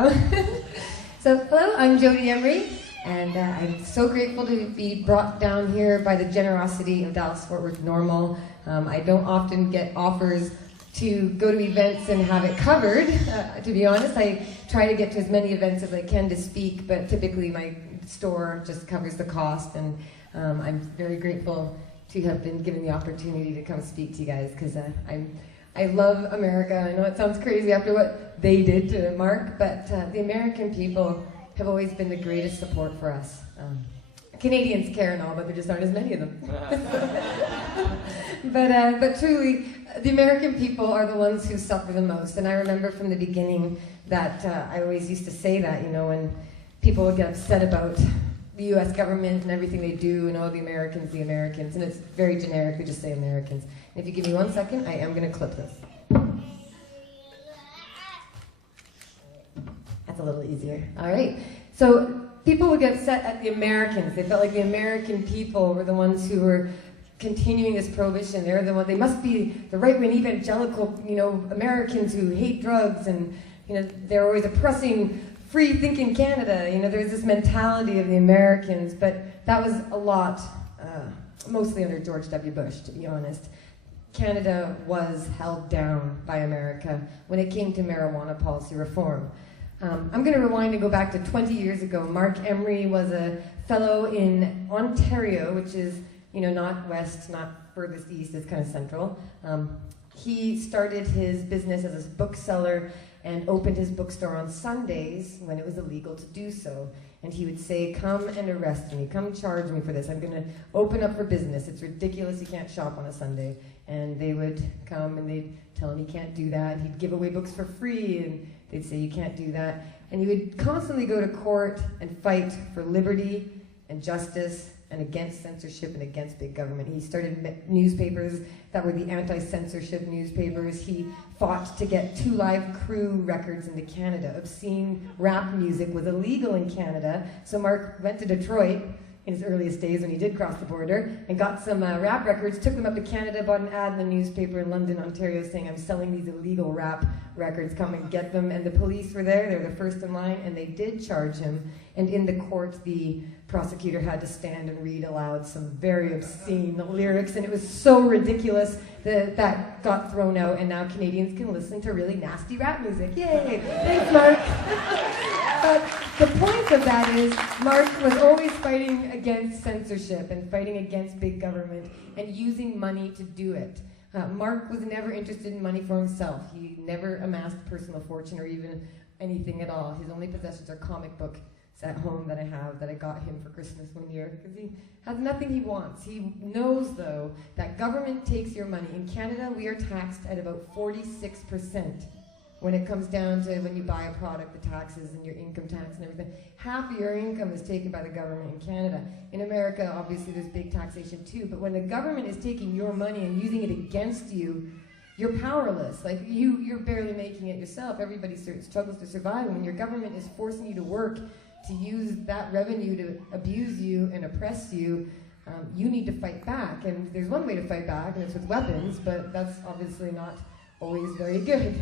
So, hello, I'm Jodie Emery, and I'm so grateful to be brought down here by the generosity of Dallas-Fort Worth Normal. I don't often get offers to go to events and have it covered, to be honest. I try to get to as many events as I can to speak, but typically my store just covers the cost, and I'm very grateful to have been given the opportunity to come speak to you guys, because I love America. I know it sounds crazy after what they did to Mark, but the American people have always been the greatest support for us. Canadians care and all, but there just aren't as many of them. But truly, the American people are the ones who suffer the most. And I remember from the beginning that I always used to say that, you know, when people would get upset about the U.S. government and everything they do, and the Americans, and it's very generic, we just say Americans. And if you give me 1 second, I am going to clip this. That's a little easier. All right. So people would get upset at the Americans. They felt like the American people were the ones who were continuing this prohibition. They're the one. They must be the right-wing evangelical, Americans who hate drugs, and they're always oppressing free-thinking Canada. There's this mentality of the Americans, but that was a lot, mostly under George W. Bush, to be honest. Canada was held down by America when it came to marijuana policy reform. I'm going to rewind and go back to 20 years ago. Mark Emery was a fellow in Ontario, which is, not west, not furthest east, it's kind of central. He started his business as a bookseller and opened his bookstore on Sundays when it was illegal to do so. And he would say, come and arrest me, come charge me for this. I'm going to open up for business. It's ridiculous, you can't shop on a Sunday. And they would come and they'd tell him he can't do that. He'd give away books for free, and they'd say you can't do that. And he would constantly go to court and fight for liberty and justice and against censorship and against big government. He started newspapers that were the anti-censorship newspapers. He fought to get 2 Live Crew records into Canada. Obscene rap music was illegal in Canada, so Mark went to Detroit in his earliest days when he did cross the border and got some rap records, took them up to Canada, bought an ad in the newspaper in London, Ontario saying, I'm selling these illegal rap records, come and get them. And the police were there, they were the first in line, and they did charge him. And in the court, the prosecutor had to stand and read aloud some very obscene lyrics, and it was so ridiculous that that got thrown out, and now Canadians can listen to really nasty rap music. Yay! Thanks, Mark. But the point of that is, Mark was always fighting against censorship and fighting against big government and using money to do it. Mark was never interested in money for himself. He never amassed personal fortune or even anything at all. His only possessions are comic books at home that I got him for Christmas one year, because he has nothing he wants. He knows, though, that government takes your money. In Canada, we are taxed at about 46% when it comes down to when you buy a product, the taxes and your income tax and everything. Half of your income is taken by the government in Canada. In America, obviously, there's big taxation too, but when the government is taking your money and using it against you, you're powerless. Like, you're barely making it yourself. Everybody struggles to survive. And when your government is forcing you to work to use that revenue to abuse you and oppress you, you need to fight back. And there's one way to fight back, and it's with weapons, but that's obviously not always very good.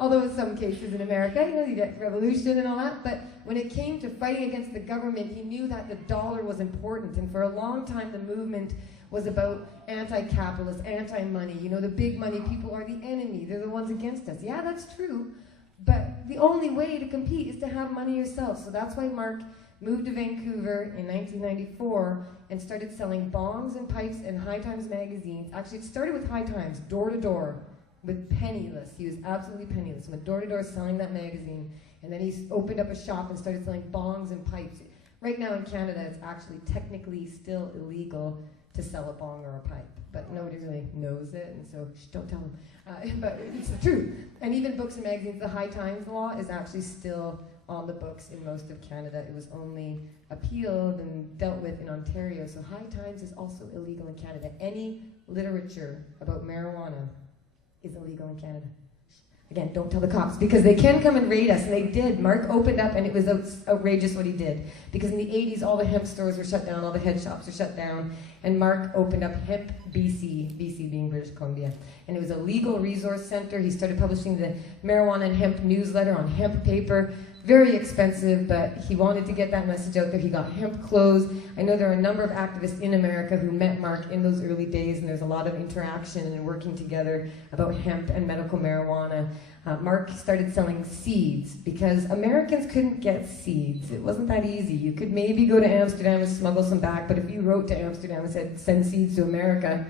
Although in some cases in America, you get revolution and all that, but when it came to fighting against the government, he knew that the dollar was important, and for a long time the movement was about anti-capitalist, anti-money. The big money people are the enemy. They're the ones against us. Yeah, that's true. But the only way to compete is to have money yourself. So that's why Mark moved to Vancouver in 1994 and started selling bongs and pipes and High Times magazines. Actually, it started with High Times, door to door, with penniless. He was absolutely penniless. Went door to door selling that magazine. And then he opened up a shop and started selling bongs and pipes. Right now in Canada, it's actually technically still illegal to sell a bong or a pipe, but nobody really knows it, and so don't tell them. But it's the truth. And even books and magazines, the High Times law is actually still on the books in most of Canada. It was only appealed and dealt with in Ontario, so High Times is also illegal in Canada. Any literature about marijuana is illegal in Canada. Again, don't tell the cops, because they can come and raid us, and they did. Mark opened up, and it was outrageous what he did. Because in the 80s, all the hemp stores were shut down, all the head shops were shut down, and Mark opened up Hemp BC, BC being British Columbia. And it was a legal resource center. He started publishing the marijuana and hemp newsletter on hemp paper. Very expensive, but he wanted to get that message out there. He got hemp clothes. I know there are a number of activists in America who met Mark in those early days, and there's a lot of interaction and working together about hemp and medical marijuana. Mark started selling seeds because Americans couldn't get seeds. It wasn't that easy. You could maybe go to Amsterdam and smuggle some back, but if you wrote to Amsterdam and said, send seeds to America,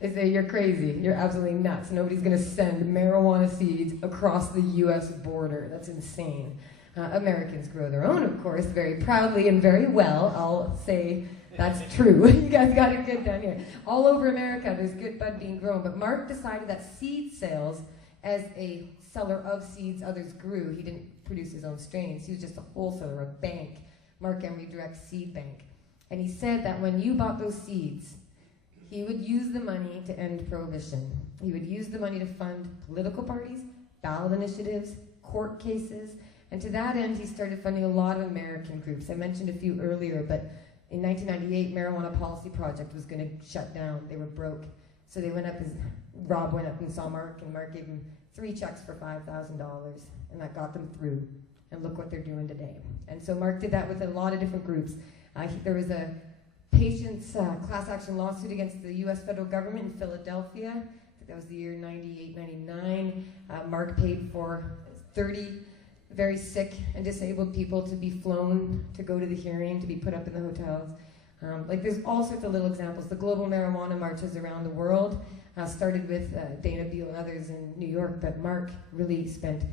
you're crazy. You're absolutely nuts. Nobody's going to send marijuana seeds across the U.S. border. That's insane. Americans grow their own, of course, very proudly and very well. I'll say that's true. You guys got it good down here. All over America, there's good bud being grown. But Mark decided that seed sales, as a seller of seeds others grew, he didn't produce his own strains. He was just a wholesaler, a bank, Mark Emery Direct Seed Bank. And he said that when you bought those seeds, he would use the money to end prohibition. He would use the money to fund political parties, ballot initiatives, court cases, and to that end, he started funding a lot of American groups. I mentioned a few earlier, but in 1998, Marijuana Policy Project was going to shut down. They were broke. So they went up, Rob went up and saw Mark, and Mark gave him 3 checks for $5,000, and that got them through. And look what they're doing today. And so Mark did that with a lot of different groups. There was a patient's class action lawsuit against the U.S. federal government in Philadelphia. I think that was the year 98, 99. Mark paid for 30 very sick and disabled people to be flown to go to the hearing, to be put up in the hotels. There's all sorts of little examples. The global marijuana marches around the world started with Dana Beal and others in New York, but Mark really spent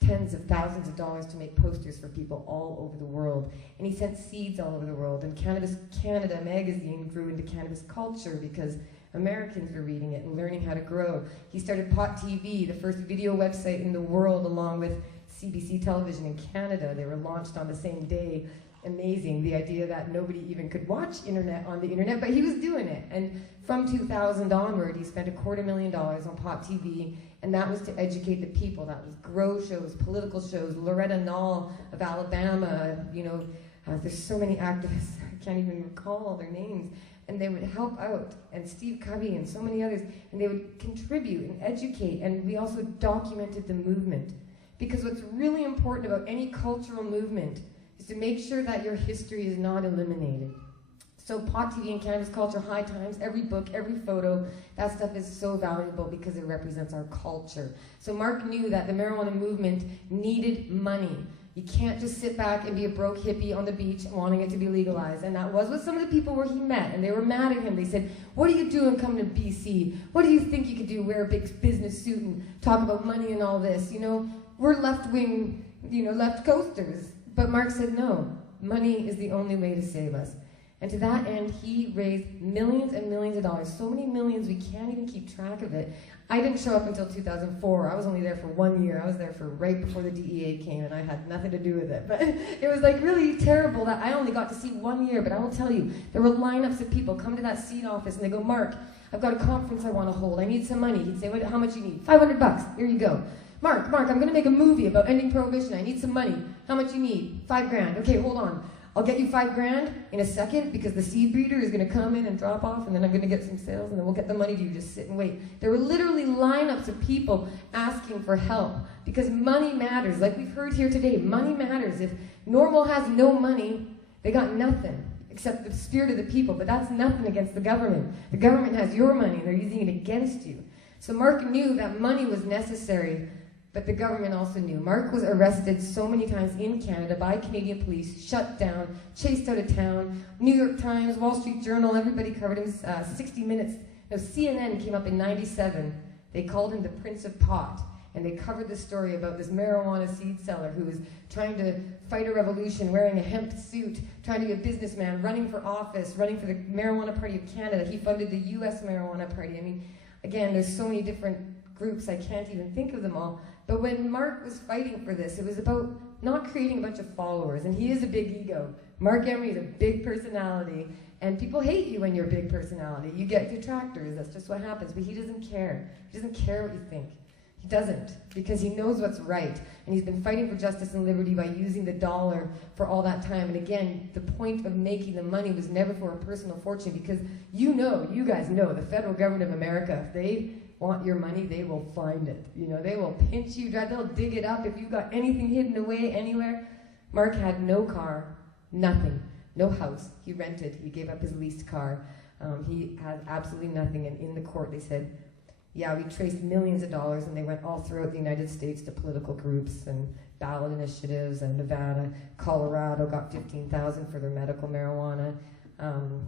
tens of thousands of dollars to make posters for people all over the world. And he sent seeds all over the world. And Cannabis Canada magazine grew into cannabis culture because Americans were reading it and learning how to grow. He started Pot TV, the first video website in the world, along with CBC television in Canada. They were launched on the same day. Amazing, the idea that nobody even could watch internet on the internet, but he was doing it. And from 2000 onward, he spent $250,000 on Pot TV, and that was to educate the people. That was grow shows, political shows. Loretta Nall of Alabama, there's so many activists, I can't even recall all their names, and they would help out, and Steve Covey and so many others, and they would contribute and educate, and we also documented the movement. Because what's really important about any cultural movement is to make sure that your history is not eliminated. So Pot TV and cannabis culture, High Times, every book, every photo, that stuff is so valuable because it represents our culture. So Mark knew that the marijuana movement needed money. You can't just sit back and be a broke hippie on the beach wanting it to be legalized. And that was with some of the people where he met, and they were mad at him. They said, what are you doing coming to BC? What do you think you could do, wear a big business suit and talk about money and all this? We're left-wing, left coasters. But Mark said, no, money is the only way to save us. And to that end, he raised millions and millions of dollars. So many millions, we can't even keep track of it. I didn't show up until 2004. I was only there for 1 year. I was there for right before the DEA came, and I had nothing to do with it. But it was really terrible that I only got to see 1 year. But I will tell you, there were lineups of people come to that seed office, and they go, Mark, I've got a conference I want to hold. I need some money. He'd say, how much you need? $500. Here you go. Mark, I'm going to make a movie about ending prohibition. I need some money. How much you need? $5,000. Okay, hold on. I'll get you $5,000 in a second because the seed breeder is going to come in and drop off, and then I'm going to get some sales, and then we'll get the money to you. Just sit and wait. There were literally lineups of people asking for help because money matters. Like we've heard here today, money matters. If Normal has no money, they got nothing except the spirit of the people, but that's nothing against the government. The government has your money, and they're using it against you. So Mark knew that money was necessary, but the government also knew. Mark was arrested so many times in Canada by Canadian police, shut down, chased out of town. New York Times, Wall Street Journal, everybody covered him. 60 Minutes. CNN came up in 97. They called him the Prince of Pot. And they covered the story about this marijuana seed seller who was trying to fight a revolution, wearing a hemp suit, trying to be a businessman, running for office, running for the Marijuana Party of Canada. He funded the U.S. Marijuana Party. I mean, again, there's so many different groups, I can't even think of them all. But when Mark was fighting for this, it was about not creating a bunch of followers, and he is a big ego. Mark Emery is a big personality, and people hate you when you're a big personality. You get detractors, that's just what happens, but he doesn't care. He doesn't care what you think. He doesn't, because he knows what's right. And he's been fighting for justice and liberty by using the dollar for all that time. And again, the point of making the money was never for a personal fortune, because you guys know, the federal government of America, if they want your money, they will find it. You know, they will pinch you, they'll dig it up if you've got anything hidden away anywhere. Mark had no car, nothing, no house. He rented, he gave up his leased car. He had absolutely nothing, and in the court they said, yeah, we traced millions of dollars, and they went all throughout the United States to political groups and ballot initiatives, and Nevada, Colorado got $15,000 for their medical marijuana.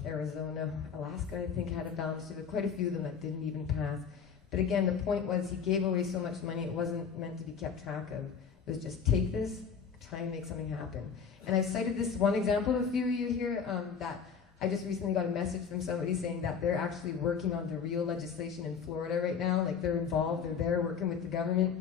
Arizona, Alaska, I think, had a balance to it. Quite a few of them that didn't even pass. But again, the point was he gave away so much money, it wasn't meant to be kept track of. It was just take this, try and make something happen. And I cited this one example to a few of you here, that I just recently got a message from somebody saying that they're actually working on the real legislation in Florida right now. Like, they're involved, they're there working with the government.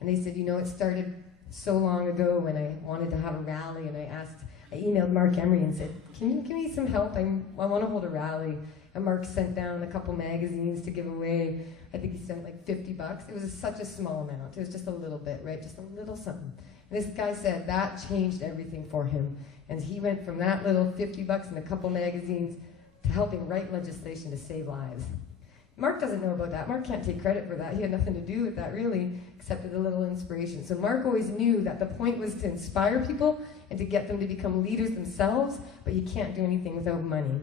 And they said, you know, it started so long ago when I wanted to have a rally, and I emailed Mark Emery and said, can you give me some help? I want to hold a rally. And Mark sent down a couple magazines to give away. I think he sent like $50. It was such a small amount. It was just a little bit, right? Just a little something. And this guy said that changed everything for him. And he went from that little $50 and a couple magazines to helping write legislation to save lives. Mark doesn't know about that. Mark can't take credit for that. He had nothing to do with that, really, except with a little inspiration. So Mark always knew that the point was to inspire people and to get them to become leaders themselves, but you can't do anything without money.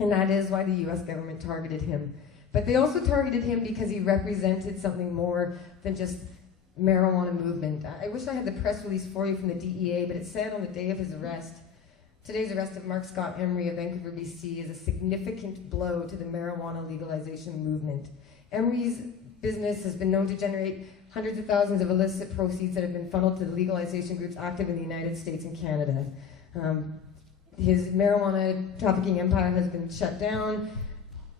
And that is why the US government targeted him. But they also targeted him because he represented something more than just marijuana movement. I wish I had the press release for you from the DEA, but it said on the day of his arrest, today's arrest of Mark Scott Emery of Vancouver, BC is a significant blow to the marijuana legalization movement. Emery's business has been known to generate hundreds of thousands of illicit proceeds that have been funneled to the legalization groups active in the United States and Canada. His marijuana trafficking empire has been shut down.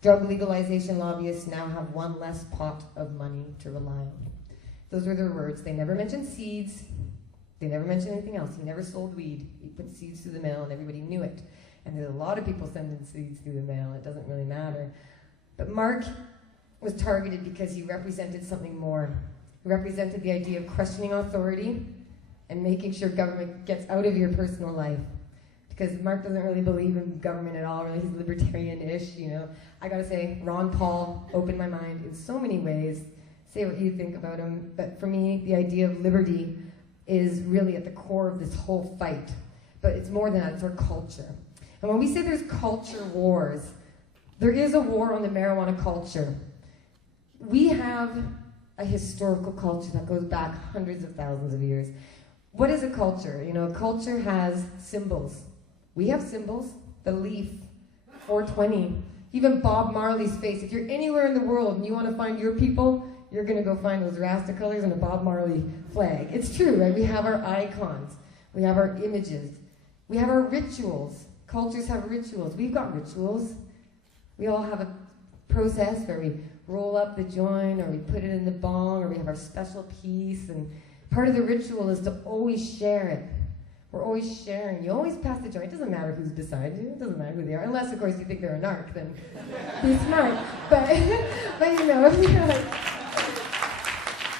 Drug legalization lobbyists now have one less pot of money to rely on. Those were their words. They never mentioned seeds. They never mentioned anything else. He never sold weed. He put seeds through the mail, and everybody knew it. And there's a lot of people sending seeds through the mail. It doesn't really matter. But Mark was targeted because he represented something more. He represented the idea of questioning authority and making sure government gets out of your personal life. Because Mark doesn't really believe in government at all. Really, he's libertarian-ish, you know. I gotta say, Ron Paul opened my mind in so many ways. Say what you think about him. But for me, the idea of liberty is really at the core of this whole fight. But it's more than that, it's our culture. And when we say there's culture wars, there is a war on the marijuana culture. We have a historical culture that goes back hundreds of thousands of years. What is a culture? You know, a culture has symbols. We have symbols, the leaf, 420, even Bob Marley's face. If you're anywhere in the world and you want to find your people, you're going to go find those Rasta colors and a Bob Marley flag. It's true, right? We have our icons. We have our images. We have our rituals. Cultures have rituals. We've got rituals. We all have a process where we roll up the joint, or we put it in the bong, or we have our special piece. And part of the ritual is to always share it. We're always sharing. You always pass the joint. It doesn't matter who's beside you. It doesn't matter who they are. Unless, of course, you think they're a narc, then be smart. But you know,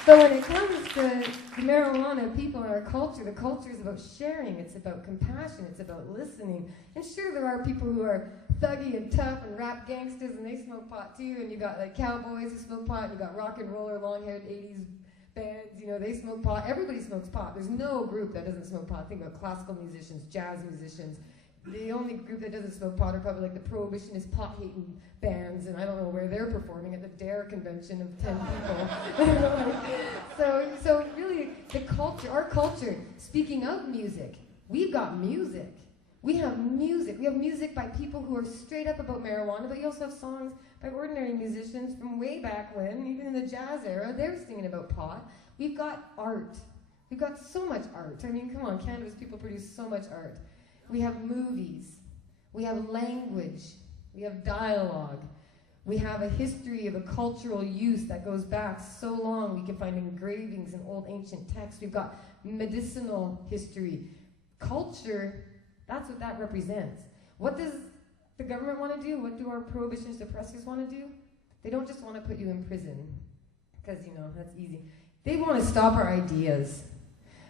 but when it comes to marijuana, people in our culture, the culture is about sharing. It's about compassion. It's about listening. And sure, there are people who are thuggy and tough and rap gangsters, and they smoke pot too. And you got like cowboys who smoke pot, and you got rock and roller, long-haired 80s bands, you know, they smoke pot. Everybody smokes pot. There's no group that doesn't smoke pot. Think about classical musicians, jazz musicians. The only group that doesn't smoke pot are probably like the prohibitionist pot-hating bands, and I don't know where they're performing at the DARE convention of 10 people. So really, the culture, our culture, speaking of music, we've got music. We have music. We have music by people who are straight up about marijuana, but you also have songs by ordinary musicians from way back when, even in the jazz era, they're singing about pot. We've got art. We've got so much art. I mean, come on, Canada's people produce so much art. We have movies. We have language. We have dialogue. We have a history of a cultural use that goes back so long. We can find engravings and old ancient texts. We've got medicinal history. Culture, that's what that represents. What does the government want to do? What do our prohibition suppressors want to do? They don't just want to put you in prison, because, you know, that's easy. They want to stop our ideas.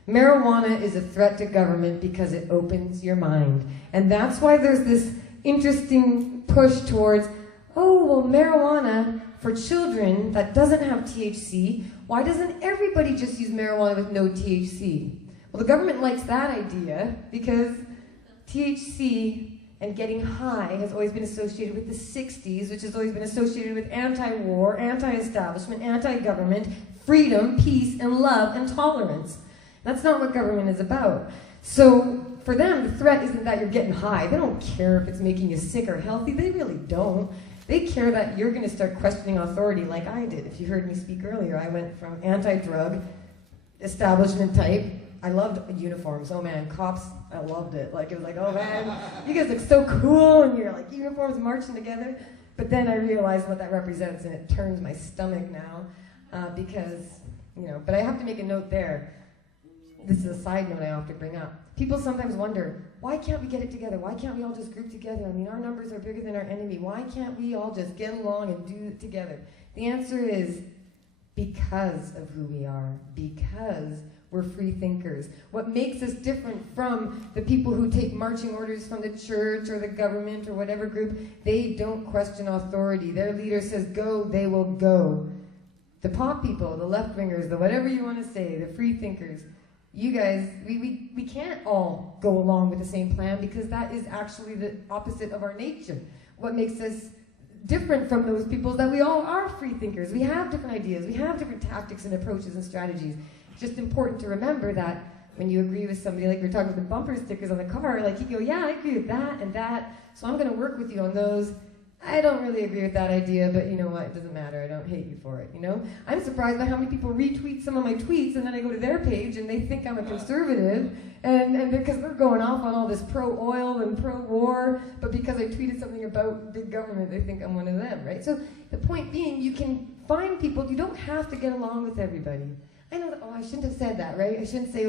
Marijuana is a threat to government because it opens your mind. And that's why there's this interesting push towards, oh, well, marijuana for children that doesn't have THC, why doesn't everybody just use marijuana with no THC? Well, the government likes that idea because THC and getting high has always been associated with the 60s, which has always been associated with anti-war, anti-establishment, anti-government, freedom, peace, and love, and tolerance. That's not what government is about. So for them, the threat isn't that you're getting high. They don't care if it's making you sick or healthy. They really don't. They care that you're going to start questioning authority like I did. If you heard me speak earlier, I went from anti-drug, establishment type. I loved uniforms. Oh man, cops, I loved it. Like, it was like, oh man, you guys look so cool, and you're like uniforms marching together. But then I realized what that represents, and it turns my stomach now because, but I have to make a note there. This is a side note I often bring up. People sometimes wonder, why can't we get it together? Why can't we all just group together? I mean, our numbers are bigger than our enemy. Why can't we all just get along and do it together? The answer is because of who we are, because we're free thinkers. What makes us different from the people who take marching orders from the church or the government or whatever group, they don't question authority. Their leader says go, they will go. The pop people, the left-wingers, the whatever you want to say, the free thinkers, you guys, we can't all go along with the same plan because that is actually the opposite of our nature. What makes us different from those people is that we all are free thinkers. We have different ideas. We have different tactics and approaches and strategies. It's just important to remember that when you agree with somebody, like we were talking about the bumper stickers on the car, like you go, yeah, I agree with that and that, so I'm going to work with you on those. I don't really agree with that idea, but you know what? It doesn't matter. I don't hate you for it, I'm surprised by how many people retweet some of my tweets, and then I go to their page, and they think I'm a conservative, and because they're going off on all this pro-oil and pro-war, but because I tweeted something about big government, they think I'm one of them, right? So the point being, you can find people, you don't have to get along with everybody. I know that, I shouldn't have said that, right? I shouldn't say,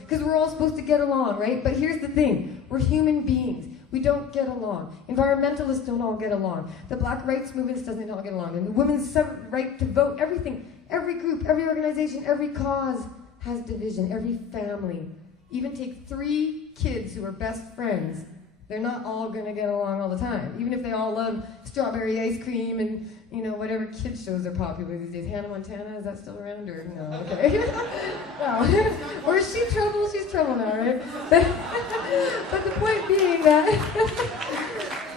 because we're all supposed to get along, right? But here's the thing. We're human beings. We don't get along. Environmentalists don't all get along. The black rights movements doesn't all get along. And the women's right to vote, everything, every group, every organization, every cause has division, every family. Even take 3 kids who are best friends. They're not all going to get along all the time. Even if they all love strawberry ice cream and, whatever kids shows are popular these days. Hannah Montana, is that still around? Or no? Okay. No. Or is she trouble? She's trouble now, right? But the point being that,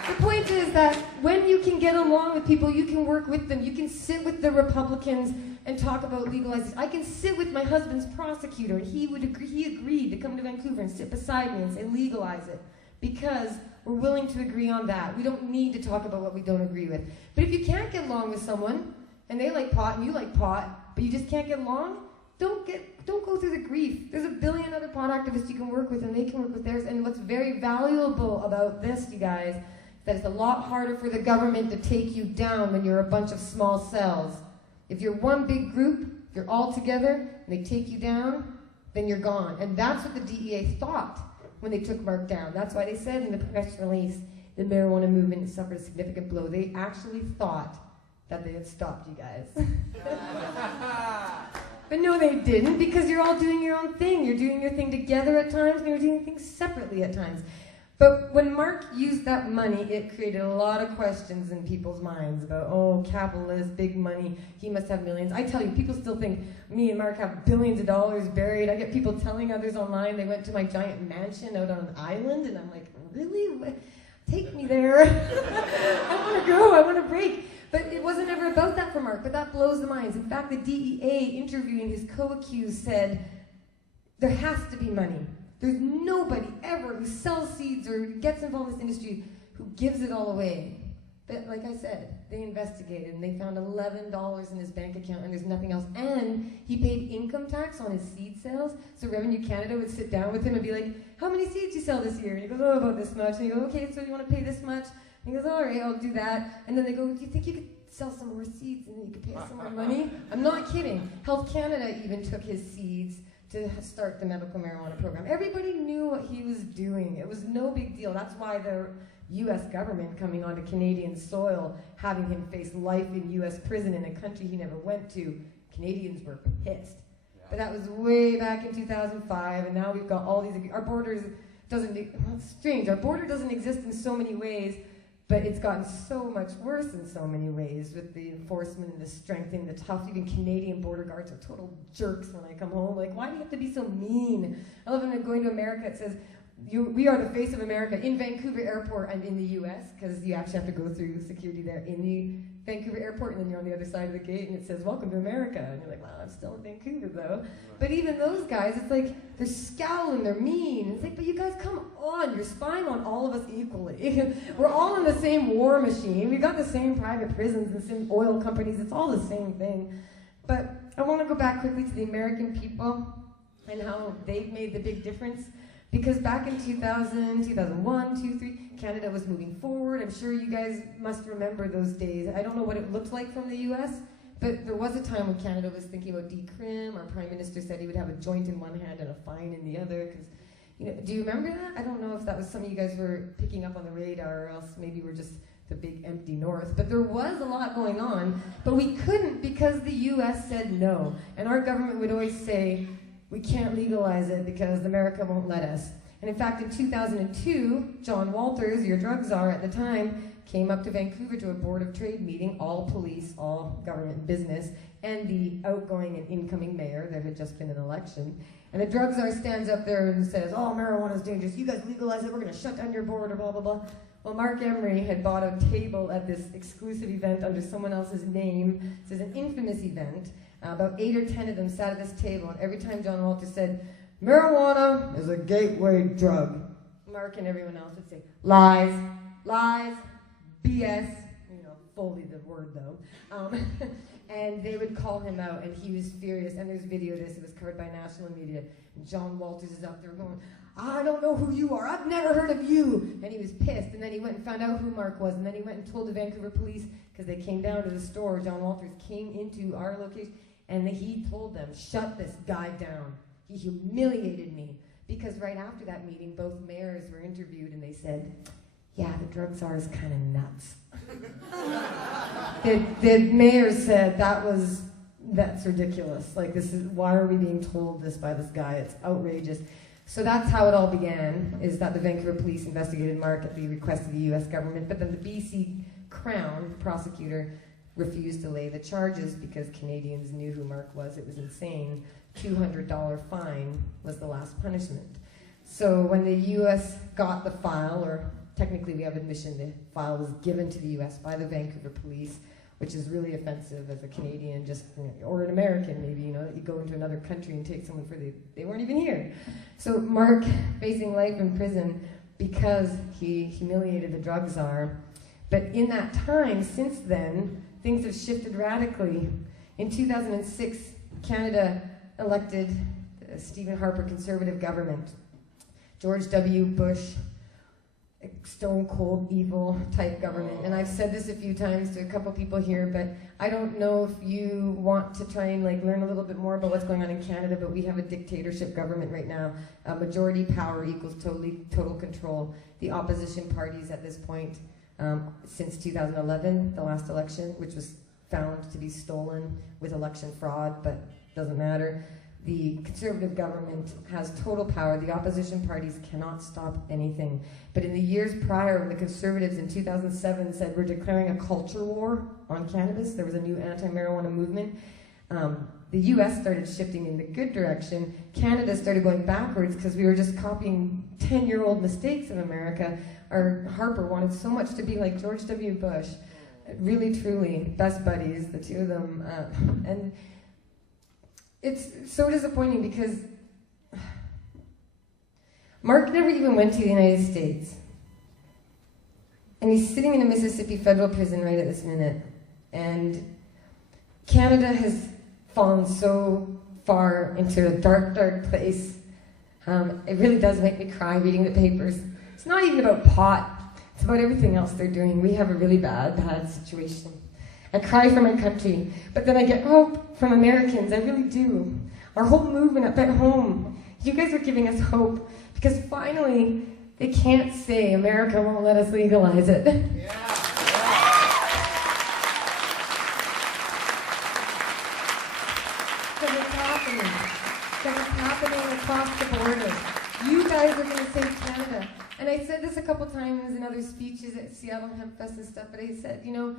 the point is that when you can get along with people, you can work with them. You can sit with the Republicans and talk about legalizing. I can sit with my husband's prosecutor, and he agreed to come to Vancouver and sit beside me and say legalize it. Because we're willing to agree on that. We don't need to talk about what we don't agree with. But if you can't get along with someone, and they like pot and you like pot, but you just can't get along, don't go through the grief. There's a billion other pot activists you can work with, and they can work with theirs. And what's very valuable about this, you guys, that it's a lot harder for the government to take you down when you're a bunch of small cells. If you're one big group, if you're all together, and they take you down, then you're gone. And that's what the DEA thought when they took Mark down. That's why they said in the press release, the marijuana movement suffered a significant blow. They actually thought that they had stopped you guys. But no, they didn't, because you're all doing your own thing. You're doing your thing together at times, and you're doing things separately at times. But when Mark used that money, it created a lot of questions in people's minds about, oh, capitalist, big money, he must have millions. I tell you, people still think me and Mark have billions of dollars buried. I get people telling others online they went to my giant mansion out on an island, and I'm like, really? Take me there. I want to go, I want to break. But it wasn't ever about that for Mark, but that blows the minds. In fact, the DEA interviewing his co-accused said, there has to be money. There's nobody ever who sells seeds or gets involved in this industry who gives it all away. But like I said, they investigated and they found $11 in his bank account, and there's nothing else. And he paid income tax on his seed sales. So Revenue Canada would sit down with him and be like, how many seeds do you sell this year? And he goes, oh, about this much. And he goes, okay, so you want to pay this much? And he goes, all right, I'll do that. And then they go, do you think you could sell some more seeds and then you could pay us some more money? I'm not kidding. Health Canada even took his seeds to start the medical marijuana program. Everybody knew what he was doing. It was no big deal. That's why the U.S. government coming onto Canadian soil, having him face life in U.S. prison in a country he never went to, Canadians were pissed. But that was way back in 2005, and now we've got all these, our borders doesn't, well, it's strange, our border doesn't exist in so many ways, but it's gotten so much worse in so many ways with the enforcement and the strengthening, the tough, even Canadian border guards are total jerks when I come home. Like, why do you have to be so mean? I love when I'm going to America, it says, we are the face of America in Vancouver Airport and in the US, because you actually have to go through security there in the Vancouver Airport, and then you're on the other side of the gate and it says, welcome to America. And you're like, well, I'm still in Vancouver though. But even those guys, it's like, they're scowling, they're mean. It's like, but you guys, come on, you're spying on all of us equally. We're all in the same war machine. We've got the same private prisons and same oil companies. It's all the same thing. But I want to go back quickly to the American people and how they've made the big difference. Because back in 2000, 2001, 2, 3, Canada was moving forward. I'm sure you guys must remember those days. I don't know what it looked like from the US, but there was a time when Canada was thinking about decrim. Our Prime Minister said he would have a joint in one hand and a fine in the other. Because, you know, do you remember that? I don't know if that was something you guys were picking up on the radar, or else maybe we're just the big empty north. But there was a lot going on, but we couldn't because the US said no. And our government would always say, we can't legalize it because America won't let us. And in fact, in 2002, John Walters, your drug czar at the time, came up to Vancouver to a Board of Trade meeting, all police, all government business, and the outgoing and incoming mayor. There had just been an election. And the drug czar stands up there and says, oh, marijuana is dangerous. You guys legalize it. We're going to shut down your border, blah, blah, blah. Well, Mark Emery had bought a table at this exclusive event under someone else's name. This is an infamous event. About 8 or 10 of them sat at this table, and every time John Walters said, marijuana is a gateway drug, Mark and everyone else would say, lies, lies, BS, you know, fully the word though. And they would call him out, and he was furious. And there's video of this, it was covered by national media. And John Walters is up there going, I don't know who you are, I've never heard of you. And he was pissed, and then he went and found out who Mark was, and then he went and told the Vancouver police, because they came down to the store. John Walters came into our location, and he told them, shut this guy down. He humiliated me. Because right after that meeting, both mayors were interviewed, and they said, yeah, the drug czar is kind of nuts. the mayor said, that's ridiculous. Like, why are we being told this by this guy? It's outrageous. So that's how it all began, is that the Vancouver police investigated Mark at the request of the US government, but then the BC Crown prosecutor refused to lay the charges because Canadians knew who Mark was. It was insane. $200 fine was the last punishment. So when the US got the file, or technically we have admission, the file was given to the US by the Vancouver police, which is really offensive as a Canadian, just, or an American maybe, you know, that you go into another country and take someone they weren't even here. So Mark facing life in prison because he humiliated the drug czar. But in that time, since then, things have shifted radically. In 2006, Canada elected a Stephen Harper conservative government. George W. Bush, a stone-cold, evil type government. And I've said this a few times to a couple people here, but I don't know if you want to try and learn a little bit more about what's going on in Canada, but we have a dictatorship government right now. Majority power equals total control. The opposition parties at this point, since 2011, the last election, which was found to be stolen with election fraud, but doesn't matter. The conservative government has total power. The opposition parties cannot stop anything. But in the years prior, when the conservatives in 2007 said we're declaring a culture war on cannabis, there was a new anti-marijuana movement. The US started shifting in the good direction. Canada started going backwards because we were just copying 10-year-old mistakes of America. Harper wanted so much to be like George W. Bush. Really, truly, best buddies, the two of them. And it's so disappointing because Mark never even went to the United States. And he's sitting in a Mississippi federal prison right at this minute. And Canada has fallen so far into a dark, dark place. It really does make me cry reading the papers. It's not even about pot. It's about everything else they're doing. We have a really bad, bad situation. I cry for my country, but then I get hope from Americans. I really do. Our whole movement up at home. You guys are giving us hope because finally they can't say America won't let us legalize it. Yeah. guys are going to save Canada. And I said this a couple times in other speeches at Seattle Hemp Fest and stuff, but I said, you know,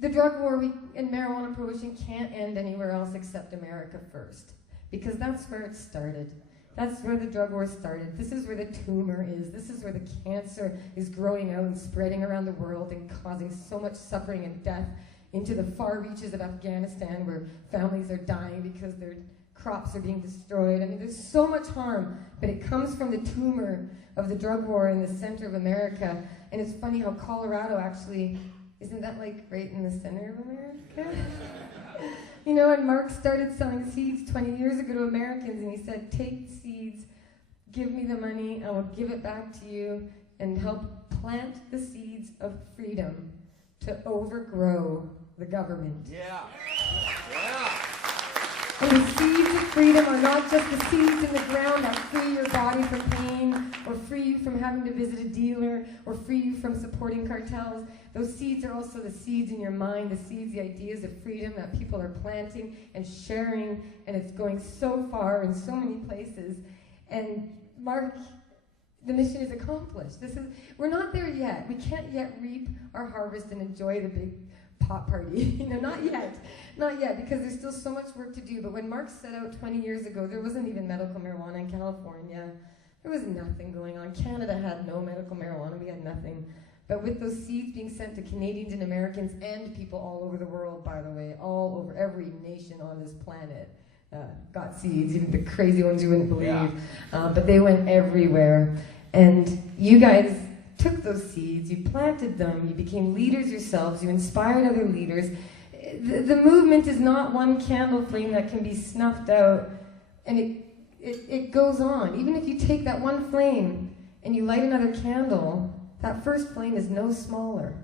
the drug war and marijuana prohibition can't end anywhere else except America first, because that's where it started. That's where the drug war started. This is where the tumor is. This is where the cancer is growing out and spreading around the world and causing so much suffering and death into the far reaches of Afghanistan, where families are dying because their crops are being destroyed. I mean, there's so much harm, but it comes from the tumor of the drug war in the center of America. And it's funny how Colorado actually, isn't that like right in the center of America? You know, and Mark started selling seeds 20 years ago to Americans, and he said, take seeds, give me the money, I will give it back to you, and help plant the seeds of freedom to overgrow the government. Yeah. Yeah. And the seeds of freedom are not just the seeds in the ground that free your body from pain, or free you from having to visit a dealer, or free you from supporting cartels. Those seeds are also the seeds in your mind, the seeds, the ideas of freedom that people are planting and sharing, and it's going so far in so many places. And Mark, the mission is accomplished. We're not there yet. We can't yet reap our harvest and enjoy the big pot party. You know, not yet, because there's still so much work to do. But when Mark set out 20 years ago, there wasn't even medical marijuana in California. There was nothing going on. Canada had no medical marijuana. We had nothing. But with those seeds being sent to Canadians and Americans and people all over the world, by the way, all over every nation on this planet got seeds, even the crazy ones you wouldn't believe. Yeah. But they went everywhere. And you guys took those seeds, you planted them, you became leaders yourselves, you inspired other leaders. The movement is not one candle flame that can be snuffed out, and it goes on. Even if you take that one flame and you light another candle, that first flame is no smaller.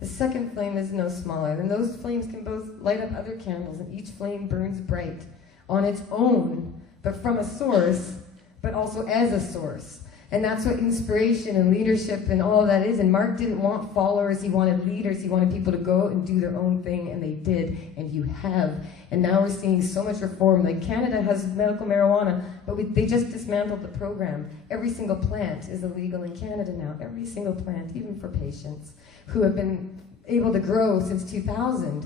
The second flame is no smaller. And those flames can both light up other candles, and each flame burns bright on its own, but from a source, but also as a source. And that's what inspiration and leadership and all of that is. And Mark didn't want followers, he wanted leaders. He wanted people to go and do their own thing, and they did, and you have. And now we're seeing so much reform. Like Canada has medical marijuana, but they just dismantled the program. Every single plant is illegal in Canada now. Every single plant, even for patients who have been able to grow since 2000.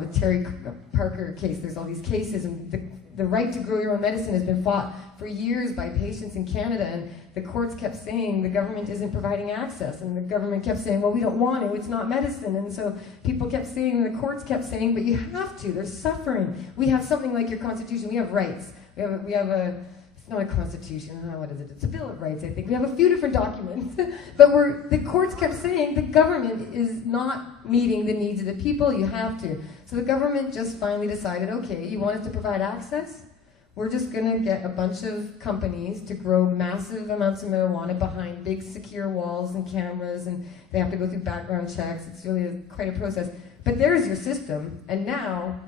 With Terry Parker case, there's all these cases, and the right to grow your own medicine has been fought for years by patients in Canada, and the courts kept saying the government isn't providing access, and the government kept saying, well, we don't want to, it's not medicine. And so people kept saying, and the courts kept saying, but you have to, there's suffering. We have something like your Constitution, we have rights. We have a it's not a Constitution, what is it? It's a Bill of Rights, I think. We have a few different documents, but the courts kept saying the government is not meeting the needs of the people, you have to. So the government just finally decided, okay, you want us to provide access? We're just going to get a bunch of companies to grow massive amounts of marijuana behind big secure walls and cameras, and they have to go through background checks. It's really quite a process. But there's your system, and now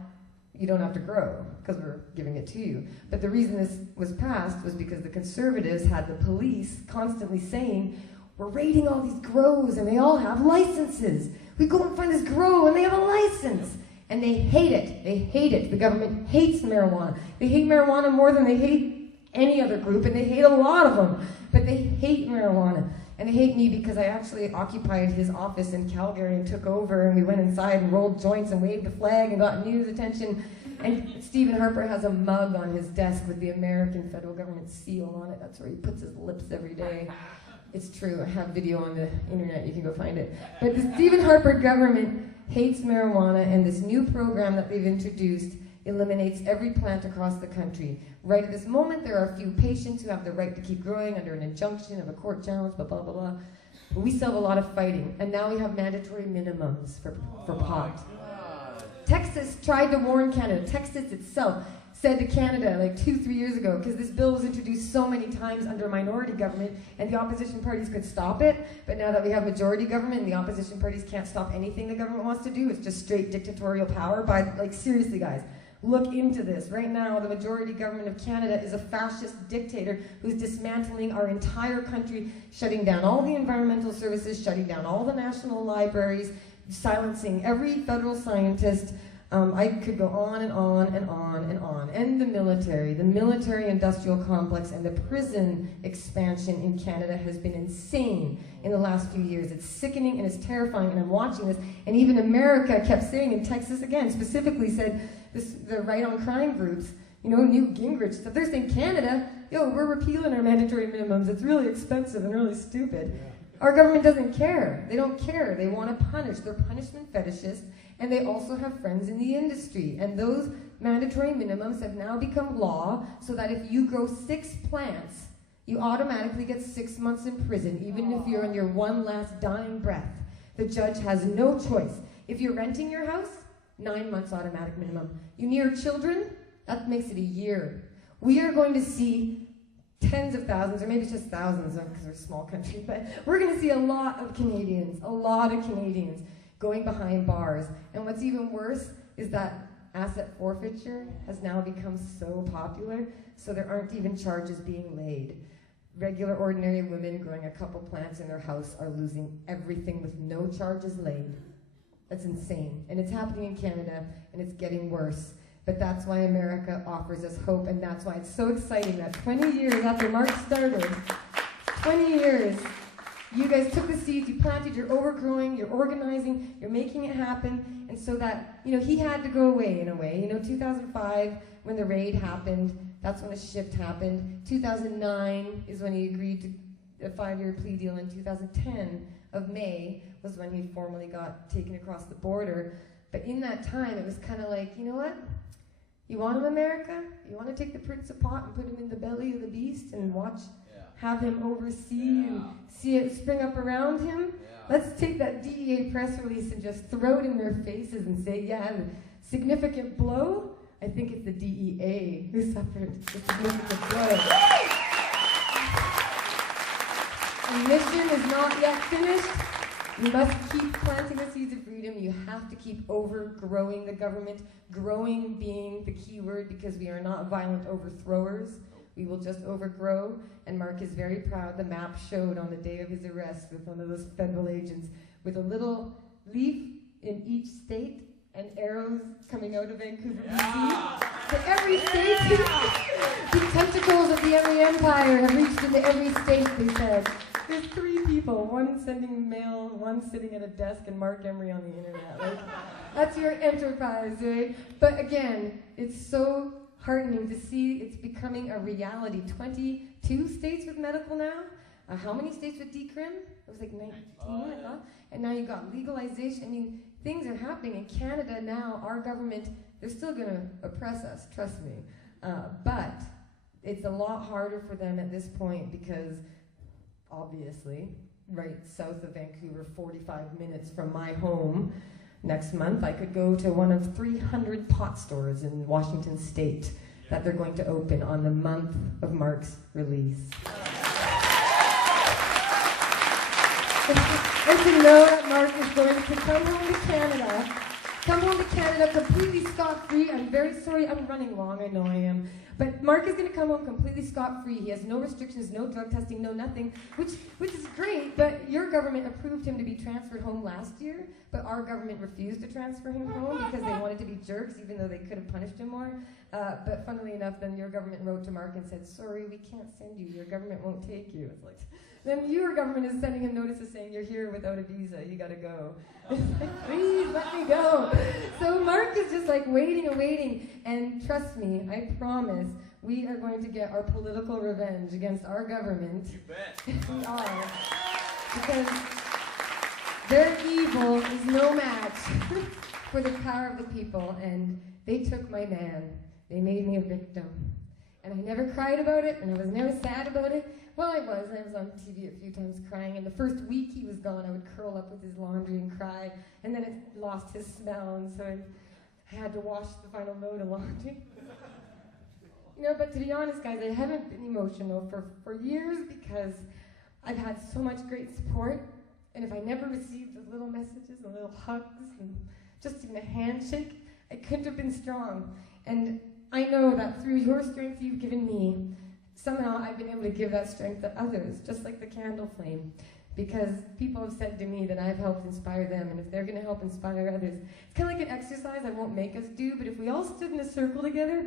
you don't have to grow because we're giving it to you. But the reason this was passed was because the conservatives had the police constantly saying, we're raiding all these grows and they all have licenses. We go and find this grow and they have a license. And they hate it. They hate it. The government hates marijuana. They hate marijuana more than they hate any other group, and they hate a lot of them. But they hate marijuana. And they hate me because I actually occupied his office in Calgary and took over, and we went inside and rolled joints and waved the flag and got news attention. And Stephen Harper has a mug on his desk with the American federal government seal on it. That's where he puts his lips every day. It's true. I have video on the internet. You can go find it. But the Stephen Harper government hates marijuana, and this new program that they've introduced eliminates every plant across the country. Right at this moment, there are a few patients who have the right to keep growing under an injunction of a court challenge, blah, blah, blah, blah. But we still have a lot of fighting, and now we have mandatory minimums for pot. Texas tried to warn Canada. Texas itself said to Canada like 2-3 years ago, because this bill was introduced so many times under a minority government, and the opposition parties could stop it, but now that we have majority government, and the opposition parties can't stop anything the government wants to do, it's just straight dictatorial power by, like, seriously guys, look into this. Right now, the majority government of Canada is a fascist dictator who's dismantling our entire country, shutting down all the environmental services, shutting down all the national libraries, silencing every federal scientist, I could go on and on and on and on. And the military-industrial complex, and the prison expansion in Canada has been insane in the last few years. It's sickening and it's terrifying, and I'm watching this. And even America kept saying, in Texas again, specifically said, the right on crime groups, Newt Gingrich stuff, they're saying, Canada, we're repealing our mandatory minimums. It's really expensive and really stupid. Yeah. Our government doesn't care. They don't care. They want to punish. They're punishment fetishists. And they also have friends in the industry. And those mandatory minimums have now become law, so that if you grow 6 plants, you automatically get 6 months in prison, even if you're on your one last dying breath. The judge has no choice. If you're renting your house, 9 months automatic minimum. You near children, that makes it a year. We are going to see tens of thousands, or maybe it's just thousands, because we're a small country, but we're going to see a lot of Canadians going behind bars. And what's even worse is that asset forfeiture has now become so popular, so there aren't even charges being laid. Regular, ordinary women growing a couple plants in their house are losing everything with no charges laid. That's insane. And it's happening in Canada, and it's getting worse. But that's why America offers us hope, and that's why it's so exciting that 20 years after Mark started, 20 years, you guys took the seeds, you planted, you're overgrowing, you're organizing, you're making it happen, and so that, he had to go away in a way. 2005, when the raid happened, that's when a shift happened. 2009 is when he agreed to a 5-year plea deal. In 2010 of May was when he formally got taken across the border. But in that time, it was kind of like, you know what? You want him, America? You want to take the Prince of Pot and put him in the belly of the beast and have him oversee and see it spring up around him? Yeah. Let's take that DEA press release and just throw it in their faces and say, the significant blow, I think it's the DEA who suffered the significant blow. The mission is not yet finished. You must keep planting the seeds of freedom. You have to keep overgrowing the government. Growing being the key word, because we are not violent overthrowers. We will just overgrow. And Mark is very proud. The map showed on the day of his arrest with one of those federal agents with a little leaf in each state and arrows coming out of Vancouver, BC. So every state, the tentacles of the Emery Empire have reached into every state, they said. There's 3 people, one sending mail, one sitting at a desk, and Mark Emery on the internet. That's your enterprise, right? But again, it's so heartening to see it's becoming a reality. 22 states with medical now. How many states with decrim? It was like 19, I thought. And now you got legalization. Things are happening in Canada now. Our government, they're still going to oppress us, trust me. But it's a lot harder for them at this point because, obviously, right south of Vancouver, 45 minutes from my home, next month I could go to one of 300 pot stores in Washington State that they're going to open on the month of Mark's release. And to know that Mark is going to come home to Canada completely scot-free. I'm very sorry, I'm running long, I know I am. But Mark is going to come home completely scot-free. He has no restrictions, no drug testing, no nothing, which is great, but your government approved him to be transferred home last year, but our government refused to transfer him home because they wanted to be jerks, even though they could have punished him more. But funnily enough, then your government wrote to Mark and said, sorry, we can't send you. Your government won't take you. It's like, then your government is sending him notices saying, you're here without a visa, you gotta go. It's like, please, let me go. So Mark is just like waiting and waiting, and trust me, I promise, we are going to get our political revenge against our government. You bet. We are. Because their evil is no match for the power of the people, and they took my man. They made me a victim. And I never cried about it, and I was never sad about it. Well, I was on TV a few times crying, and the first week he was gone, I would curl up with his laundry and cry, and then it lost his smell, and so I had to wash the final load of laundry. But to be honest, guys, I haven't been emotional for years because I've had so much great support, and if I never received the little messages and little hugs and just even a handshake, I couldn't have been strong. And I know that through your strength you've given me, somehow I've been able to give that strength to others, just like the candle flame. because people have said to me that I've helped inspire them, and if they're going to help inspire others, it's kind of like an exercise I won't make us do, but if we all stood in a circle together,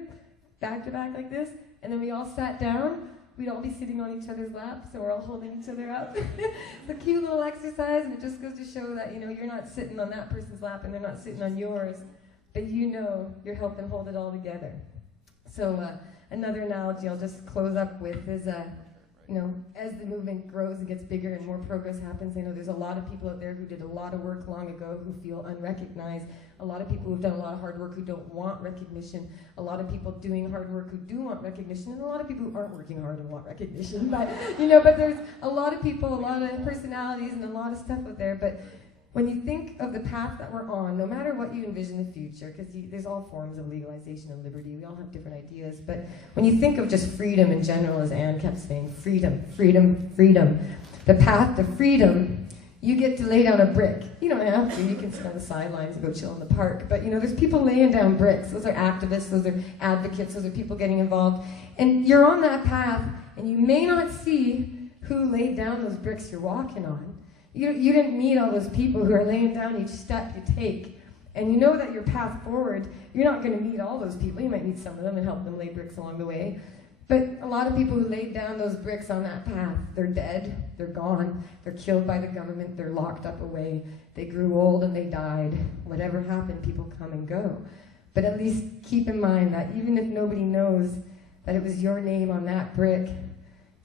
back to back like this, and then we all sat down, we'd all be sitting on each other's laps, so we're all holding each other up. It's a cute little exercise, and it just goes to show that, you know, you're not sitting on that person's lap and they're not sitting on yours, but you know you're helping hold it all together. So another analogy I'll just close up with is, you know, as the movement grows and gets bigger and more progress happens, I know there's a lot of people out there who did a lot of work long ago who feel unrecognized, a lot of people who've done a lot of hard work who don't want recognition, a lot of people doing hard work who do want recognition, and a lot of people who aren't working hard and want recognition. But, you know, but there's a lot of people, a lot of personalities, and a lot of stuff out there. But when you think of the path that we're on, no matter what you envision the future, because there's all forms of legalization of liberty, we all have different ideas, but when you think of just freedom in general, as Anne kept saying, freedom, freedom, freedom, the path to freedom, you get to lay down a brick. You don't have to, you can sit on the sidelines and go chill in the park, but you know, there's people laying down bricks. Those are activists, those are advocates, those are people getting involved, and you're on that path, and you may not see who laid down those bricks you're walking on. You didn't meet all those people who are laying down each step you take. And you know that your path forward, you're not going to meet all those people. You might meet some of them and help them lay bricks along the way. But a lot of people who laid down those bricks on that path, they're dead, they're gone, they're killed by the government, they're locked up away, they grew old and they died. Whatever happened, people come and go. But at least keep in mind that even if nobody knows that it was your name on that brick,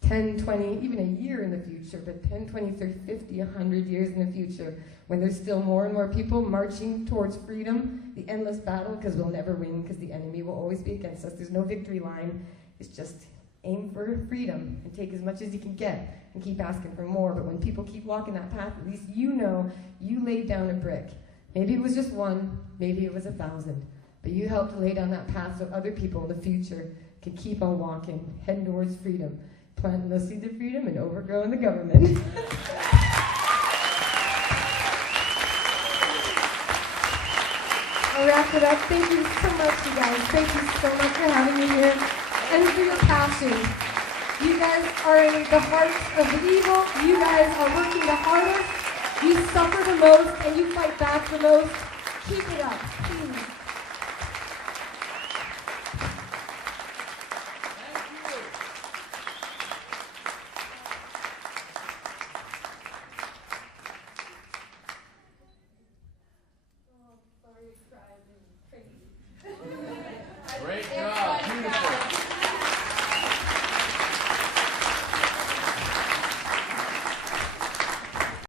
10, 20, even a year in the future, but 10, 20, 30, 50, 100 years in the future, when there's still more and more people marching towards freedom, the endless battle, because we'll never win, because the enemy will always be against us. There's no victory line. It's just aim for freedom and take as much as you can get and keep asking for more. But when people keep walking that path, at least you know you laid down a brick. Maybe it was just one, maybe it was 1,000, but you helped to lay down that path so other people in the future can keep on walking, heading towards freedom, planting the seeds of freedom and overgrowing the government. I'll wrap it up. Thank you so much, you guys. Thank you so much for having me here and for your passion. You guys are in the heart of the evil. You guys are working the hardest. You suffer the most and you fight back the most. Keep it up, please. Great job.